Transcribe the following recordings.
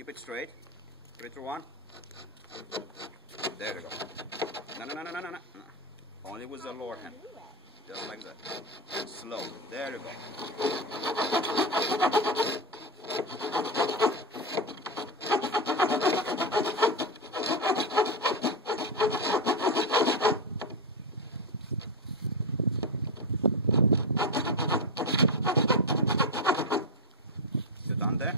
Keep it straight. 3, 2, 1. There you go. No. Only with the lower hand. Just like that. Slow. There you go. You done there?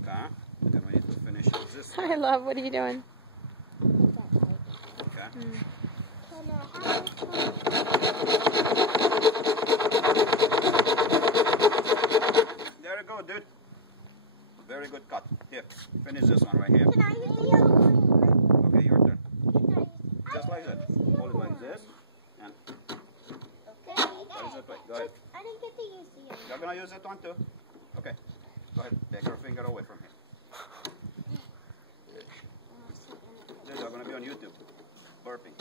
Okay. Then we need to finish this. I love, what are you doing? Okay. There you go, dude. Very good cut. Here, finish this one right here. Can I use the yellow one? Okay, your turn. Just like that. Hold it like this. And Okay. that is it. Go ahead. I didn't get to use the yellow. You're gonna use that one too? Okay. Go ahead. Take your finger away from here. Dude, you're gonna be on YouTube. Burping.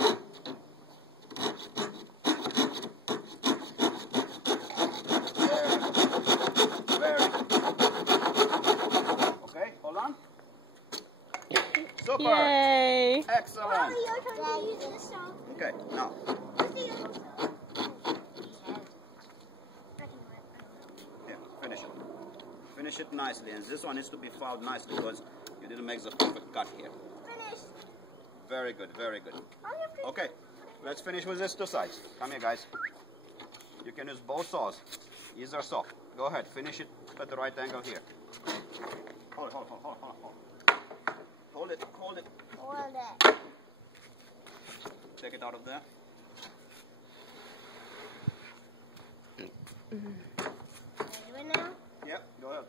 Okay, hold on. Super. Yay! Excellent. Mommy, your turn to use this song. Okay, now. Use the yellow song. Here, finish it. Finish it nicely, and this one needs to be filed nicely because you didn't make the perfect cut here. Finish. Very good, very good. Mommy, you have to- Okay, let's finish with these two sides. Come here, guys. You can use both saws. Either saw. Go ahead, finish it at the right angle here. Hold it. Hold it. Hold it. Take it out of there. Do it now? Yep, go ahead.